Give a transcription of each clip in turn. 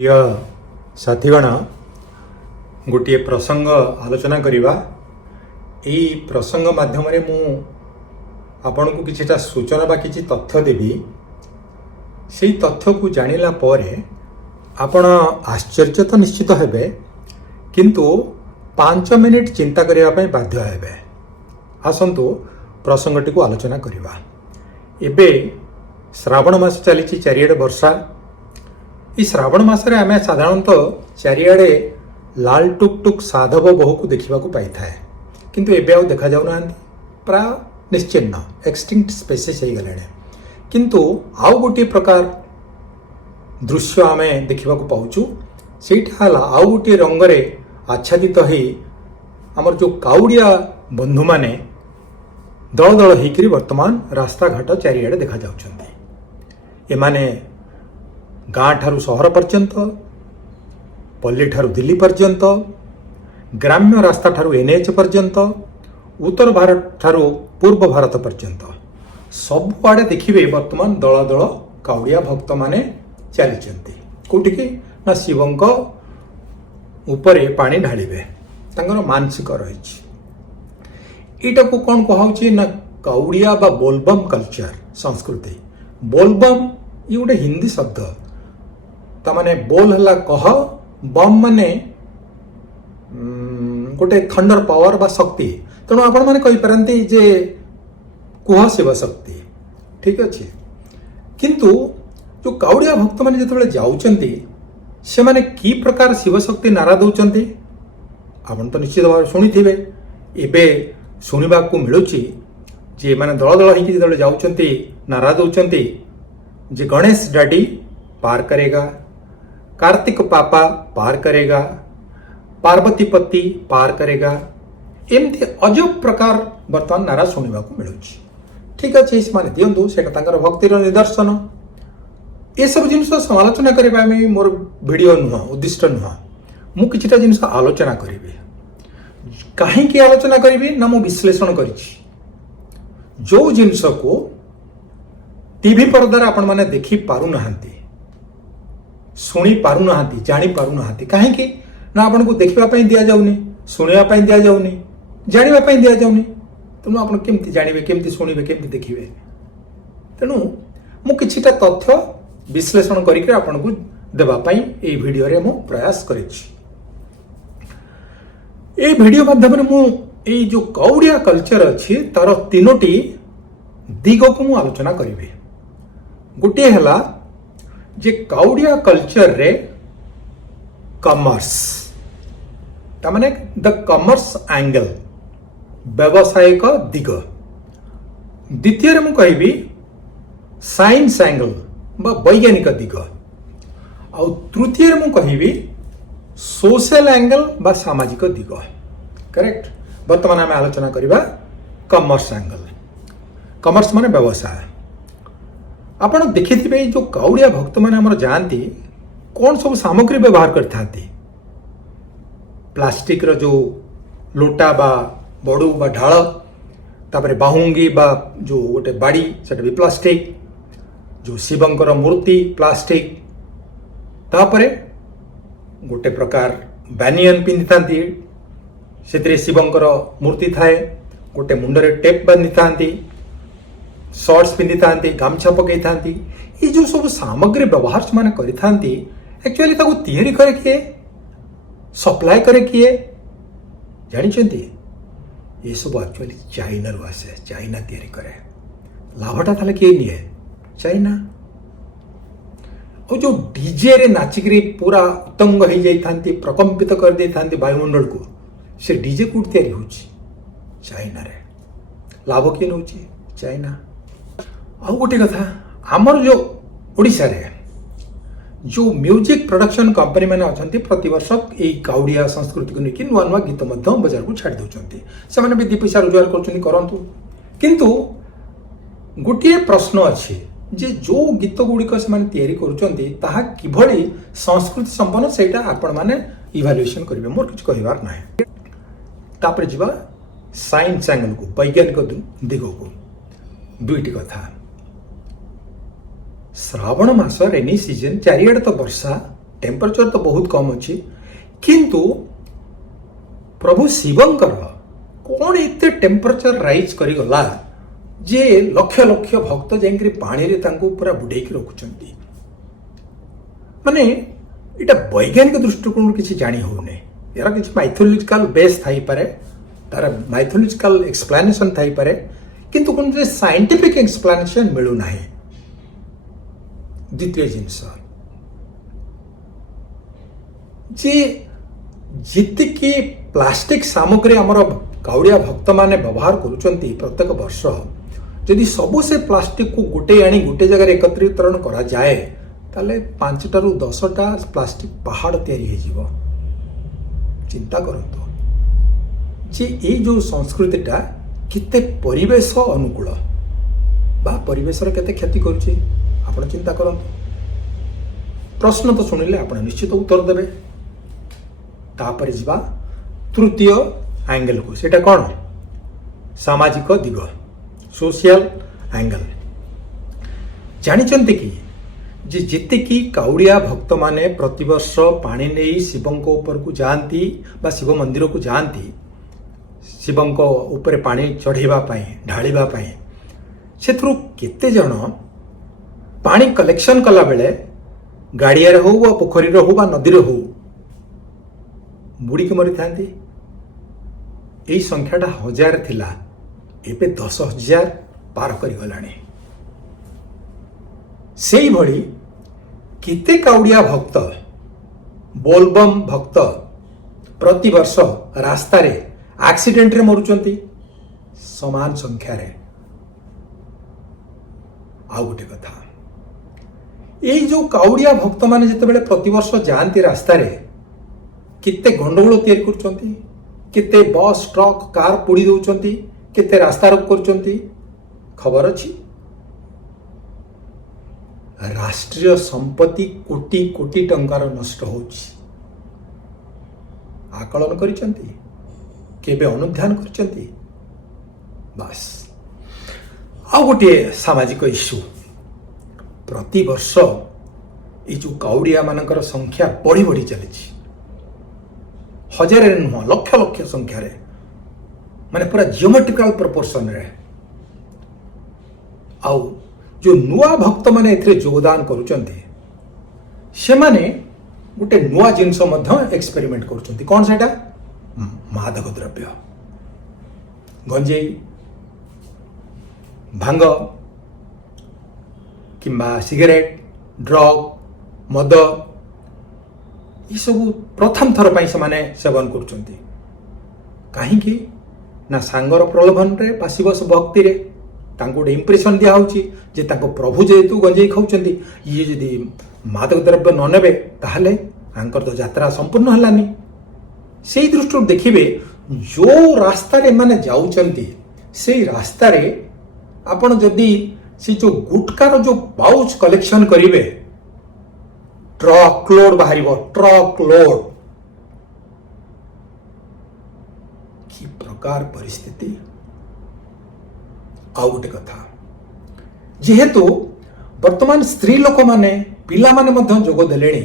प्रिय साथीगण गोटे प्रसंग आलोचना करवा यही प्रसंग माध्यम मु आपण को किछिटा सूचना बा किछि तथ्य देबी से तथ्य को जानिला परे आपण आश्चर्य तो निश्चित हेबे किंतु 5 मिनिट चिंता करने पई बाध्य हेबे। आसंतु प्रसंगटी को आलोचना करवा। एबे श्रावण मास चली चारिआडे वर्षा। ई श्रावण मासरे आमे साधारणतः चारिआडे लाल टुक टुक साधव बहु को देखा पाई थाए किंतु एबे आउ देखा जाऊ नांती प्राय निश्चिन्न एक्सटिंक्ट स्पेसीज हो गले किंतु आउ गोटे प्रकार दृश्य आमे देखा पाऊँ सेटा आउ गोटे रंगरे आच्छादित हो आमर जो काउड़िया बंधु माने दल दल होकर वर्तमान रास्ता घाट चारिआडे देखा जाउछन्ती। एमाने गाँ ठारू सहर पर्यंत पल्ली ठारू दिल्ली पर्यंत ग्राम्य रास्ता ठारू एनएच पर्यंत उत्तर भारत ठारू पूर्व भारत पर्यंत सबुआड़े देखिए वर्तमान दल दल काउड़िया भक्त माने चलीचंती कोठी की ना शिवंक उपरे पानी ढालिबे तांकर मानसिक रही। एटा को कौन कहाउची ना काउड़िया बा बोलबम कल्चर संस्कृति। बोलबम ये गोटे हिंदी शब्द तामाने बोल हला कह बम माने गोटे थंडर पावर बा शक्ति तेणु आपण माने कहि परंती जे कुह शिव शक्ति ठीक अच्छे किंतु जो काउड़िया भक्त माने जेतबेले जाउचंती से माने की प्रकार शिव शक्ति नारा दउचंती आपण तो निश्चित भाव शुणिथिबे। एबे शुणिबा को मिलुची जे माने दल दल होइकी जेतबेले जाउचंती नारा दउचंती जे गणेश डैडी पार करेगा, कार्तिक पापा पार करेगा, पार्वती पति पार करेगा, एमती अजब प्रकार बर्तमान नारा शुणा मिलूँ। ठीक अच्छे से दिंतु से भक्तिर निदर्शन ये सब जिन समालोचना करने मोर वीडियो नुह उद्दिष्ट नुह मु किछिटा जिनस आलोचना करी कहीं आलोचना करी ना मु विश्लेषण कर जो जिनस को टीवी पर्दार आपण माने देखी पारु नहांती शुणी पारु नहांती जानी पारु नहांती कहीं ना आपण को देखिबा पई दिया जाउनी शुणिबा पई दिया जाउनी जानिबा पई दिया जाउनी तेणु आपण केमती जानिबे केमती शुणिबे केमती देखिबे। तेणु मु किछिटा तथ्य विश्लेषण करिके आपण को देबा पई ए वीडियो रे मु प्रयास करिछि। ए वीडियो माध्यम रे मु ए जो काउड़िया कल्चर अछि तार तीनोटी दिग को मु आलोचना करिबे। गोटे हला जे काउड़िया कल्चर रे कॉमर्स तामाने द कॉमर्स एंगल व्यवसायिक दिग। द्वितीय रे मु कहिबी साइंस एंगल बा वैज्ञानिक दिग। आ तृतीय रे मु कहिबी सोशल एंगल बा सामाजिक दिग। करेक्ट। वर्तमान आम आलोचना करिबा कॉमर्स एंगल। कॉमर्स माने व्यवसाय। आपण देखिथिबे जो काउड़िया भक्त माने हमर जानती कौन सब सामग्री व्यवहार करथांती प्लास्टिक रो जो लोटा बा बड़ू बा ढाल तापरे बाहुंगी बा जो गोटे बाड़ी सेटा भी प्लास्टिक जो शिवंकर मूर्ति प्लास्टिक तापरे गोटे प्रकार बैनियन पिंधिथांती सेतरे शिवंकर मूर्ति थाए गोटे मुंडरे टेप बांधिथांती शॉर्ट्स पिंधिथांती गामछा पकई थांती ये जो सब सामग्री व्यवहार से माने करिथांती एक्चुअली ताको तैयारी करे किए सप्लाई करे किए जानिछंती ये सब एक्चुअली चाइना रो आसे चाइना तैयारी करे लाभटा थाले किए निए चाइना। और जो डीजे रे नाचिकरी पूरा उतंग हो जाई थांती प्रकंपित कर दे थांती वायुमंडल को से डीजे कूट तैयारी होची चाइना रे लाभ किए नउची चाइना। आ गोटे कथा आमर जो ओडिशा रे जो म्यूजिक प्रोडक्शन कंपनी मैंने अच्छा प्रति वर्ष यही काउड़िया संस्कृति को लेकिन नुआ नुआ गीत बजार को छाड़ दौरान से भी दी पैसा रोजगार करतु किंतु गोटे प्रश्न अच्छे जे जो गीत गुड़िक से करा किभली संस्कृति संपन्न से आपण मैंने इवाल्युएसन करेंगे मोर किसी कहबार ना। तापर जीवा साइंस एंगल को वैज्ञानिक दिग को दुईटी कथा श्रावण मास रेनी सीजन चारिआडे तो वर्षा टेम्परेचर तो बहुत कम अच्छी किंतु प्रभु शिवंकर कौन एते टेम्परेचर राइज करिगला जे लक्ष लक्ष भक्त जाइकरी पानी रे तांको पूरा बुडेकी रखुचंती माने इटा वैज्ञानिक दृष्टिकोण किसी जानी होने यार किसी माइथोलॉजिकल बेस थाई पारे तार माइथोलॉजिकल एक्सप्लेनेशन थाई पारे किंतु कोन जे साइंटिफिक एक्सप्लेनेशन मिलु नाही। द्वितीय जिनस जे जितिकी प्लास्टिक सामग्री आमर काउड़िया भक्त माने व्यवहार करुचंती प्रत्येक वर्ष यदि सबु से प्लास्टिक को गोटे आनी गोटे जगह एकत्रीकरण करा जाए ताले 5 टा रु 10 टा प्लास्टिक पहाड़ तैयारी हो जीवो। चिंता करंतो जे ए जो संस्कृतिटा किते परिवेश अनुकूल बा परिवेश रे केते क्षति करूची आपण चिंता करंतो। प्रश्न तो सुनिले आपण निश्चित उत्तर देबे। तापर जीवा तृतीय एंगल को सेटा कोन सामाजिक दिग सोशल एंगल जानिचंती कि जे जिते कि काउड़िया भक्त माने प्रतिवर्ष पानी नहीं शिवंक ऊपर को जाती बा शिव मंदिर को जाती शिवंक ऊपर पानी चढ़ेवा पाई ढालिबा पाई सेथरु केते जण पानी कलेक्शन कला बेले गाड़िया रे हो बा पोखरी रे हो बा नदी रे हो बुड़ी के मरी थांती। एई संख्याटा 1000 थिला एबे 10,000 पार करि गलानी। सेई भली किते काउड़िया भक्त बोलबम भक्त प्रति वर्ष रास्ता रे एक्सीडेंट रे मरुचंती समान संख्या रे। आ गोटे कथा एई जो काउड़िया भक्त माने जते बेले प्रति वर्ष जानती रास्ता रे किते गंडगोल तैयारी करचंती किते बस ट्रक कार पोड़ी दउचंती किते रास्ता रोक करचंती खबर अछि। राष्ट्रीय संपत्ति कोटी कोटी टंकार नष्ट होछि आकलन करिचंती केबे अनुध्यान करिचंती बस। आ गोटे सामाजिक इश्यू प्रति वर्ष ये जो काउड़िया मानकर संख्या बढ़ी बढ़ी चली हजार नुह लक्ष लक्ष संख्या रे माने पूरा जियोमेट्रिकल प्रोपोर्शन रे आउ जो नुआ भक्त माने एथरे योगदान करुचंती से माने गोटे नुआ जिनस मध्य एक्सपेरिमेंट करुचंती कौन सेटा मादक द्रव्य गंजेई भांग किंबा सिगरेट ड्रग मद ये सब प्रथम थर पाई से सेवन करुचंती कहीं ना सांगर प्रलोभन रे पासिव भक्ति रे तांको गोटे इंप्रेशन दिया होची जे तांको प्रभु जेतु गंजेई खाउचंती ये जदि मादक द्रव्य न नेबे ताहले आंकर तो यात्रा संपूर्ण हलानी। सेई दृष्टि देखिबे जो रास्ता रे माने जाउचंती सेई रास्ता रे आपण जदि से जो गुटकार जो पाउच कलेक्शन करिवे ट्रक लोड बाहर ट्रक लोड कि प्रकार परिस्थिति। आउ गोटे कथा जेहेतु वर्तमान स्त्री लोक माने पिला माने मध्य जोग देलेनी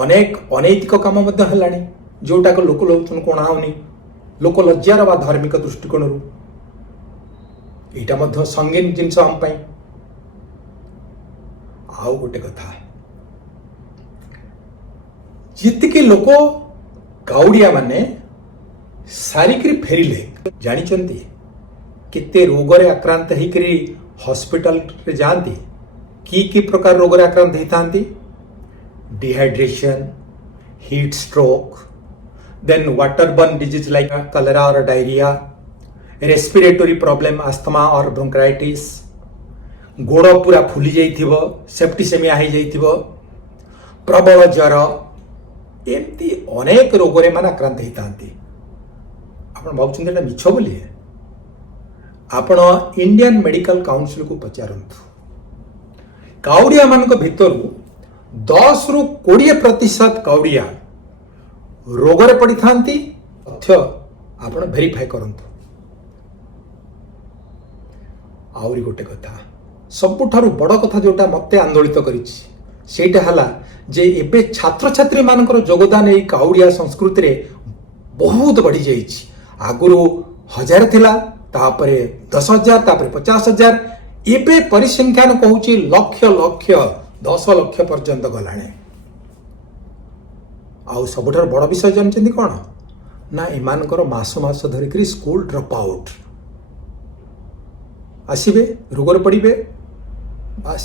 अनेक अनैतिक काम मध्य हेलानी जोटा को लोक लोचन कोणा होनी लोक लज्जार बा धार्मिक दृष्टिकोण रु एटा मध्य संगीन जिनस हम पाई। आउ गोटे कथा जितकी लोक काउड़िया माने सारिकरी फेरिले जानिचंती केते रोग रे आक्रांत होकरी हॉस्पिटल रे जानती की प्रकार रोग रे आक्रांत होतांती dehydration heat stroke then water borne disease like cholera और डायरिया रेस्पिरेटरी प्रॉब्लम अस्थमा और ब्रोंकाइटिस गोड़ पूरा फुली जाइथिबो सेप्टिसेमिया हो जाइथिबो प्रबल ज्वर एमती अनेक रोग रे मान आक्रांत होतांती। आपण भावुचंती एटा मिछ बोली आपण इंडियन मेडिकल काउंसिल को पचारंतु काउड़िया मानक भितर 10 रु 20% काउड़िया रोग रे पड़ी थांती तथ्य आपण वेरीफाई करंतु। आउरी गोटे कथा सबुठारु बड़ कथा जोटा मते आंदोलित करिछि सेटा हला जे एबे छात्र छात्री मानकर योगदान ए काउड़िया संस्कृति रे बहुत बढ़ी जाइछि। आगुरु 1000 थिला, तापरे 10,000, तापरे 50,000, एबे परिसंख्यान कहूछि लक्ष लक्ष 10 लक्ष पर्यंत गलाणे। आउ सबुठार बड़ विषय जानछन्ती कोन ना एमानकर मास मास धरिकरी स्कूल ड्रॉप आउट आसिबे, रोगर पड़िबे, बस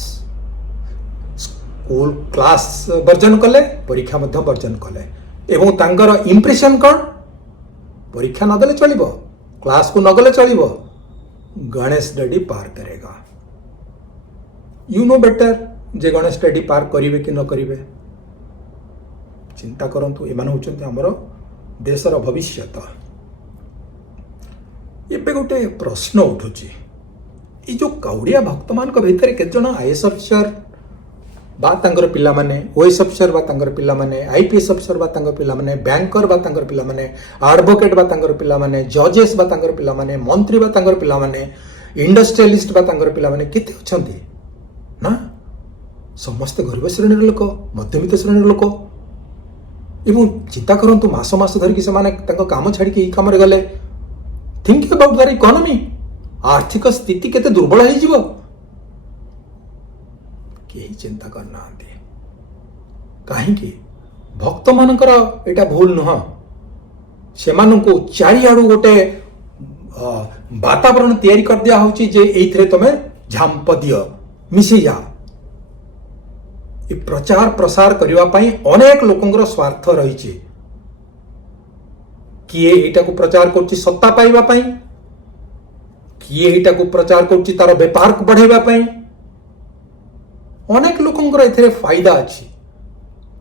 स्कूल क्लास वर्जन कले, परीक्षा मध्य वर्जन कले एवं तांकर इंप्रेशन कौन, परीक्षा न देले चलिबो, क्लास को न गले चलिबो, गणेश डैडी पार करेगा। यू नो बेटर जे गणेश डैडी पार करिवे कि न करिवे। चिंता करंतु, एमान होचंती हमर देशर भविष्यत। एबे गोटे प्रश्न उठुची, ये जो काउड़िया भक्त मान भितर केते जण आईएएस अफिसर बा तांकर पिला माने, ओएस अफिसर बा तांकर पिला माने, आईपीएस अफिसर बा तांकर पिला माने, बैंकर बा तांकर पिला माने, एडवोकेट बा तांकर पिला माने, जजेस बा तांकर पिला माने, मंत्री बा तांकर पिला माने, इंडस्ट्रियलिस्ट बा तांकर पिला माने केते अछंती ना? समस्त गरीब श्रेणी लोक, मध्यमित श्रेणी लोक। एवं चिंता करंतु, मास मास धरिकी से काम छाड़ी ई काम गले। थिंक अबाउट देयर इकोनॉमी, आर्थिक स्थिति केते दुर्बल हो जीवो, केही चिंता करना। कहीं भक्त मानकर एटा भूल नुह, से चारिआडू गोटे वातावरण तैयारी कर दिया होची जे एइथरे तमे झांप दियो, मिसी जा। ये प्रचार प्रसार करने अनेक लोकंर स्वार्थ रही। किए एटा को प्रचार करछि सत्ता पाइबा पई, किए एटा को प्रचार करछि तार व्यापार को बढ़ाइबा पई। अनेक लोकंर एथिरे फायदा अछि,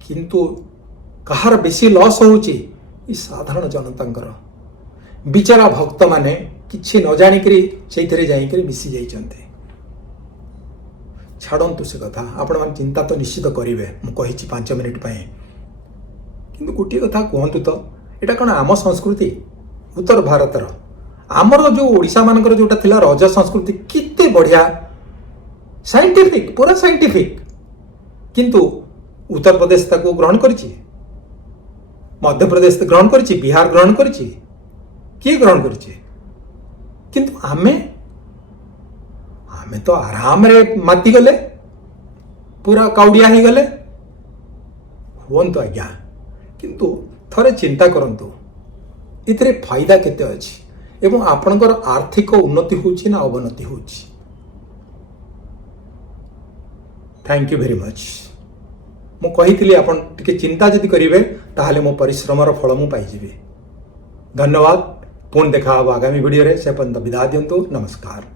किंतु कहार बेसी लॉस होउछि ई साधारण जनतांकर। बिचारा भक्त माने किछि न जानि करी सेइथरे जाई करी मिसी जाइछन्ते। छाड़न्तु से कथा, आपण मान चिंता तो निश्चित करिवे, मु कहिछि 5 मिनिट पई। किंतु गोटे कथा कहंतु तो, एटा कोन आम संस्कृति उत्तर भारतर आमर जो ओडिशा मानकर जोटा थिला रज संस्कृति किते बढ़िया साइंटिफिक, पूरा साइंटिफिक, किंतु उत्तर प्रदेश ताको ग्रहण करिछि, मध्य प्रदेश ग्रहण करिछि, बिहार ग्रहण करिछि, किए ग्रहण करिछि, किंतु आमे तो आराम रे माति गले, पूरा काउड़िया ही गले हुन तो आज्ञा। किंतु थरे चिंता करंतु, इतरे फायदा केते अछि एवं आपनकर आर्थिक उन्नति होछि ना अवनति होछि। Thank you very much. मु कहितली आपण टिके चिंता जदि करिवे ताहाले मो परिश्रमर फल मु पाइ जिबे। धन्यवाद। पुन देखा आगामी वीडियो रे, से पर्यंत विदा दियंतु। नमस्कार।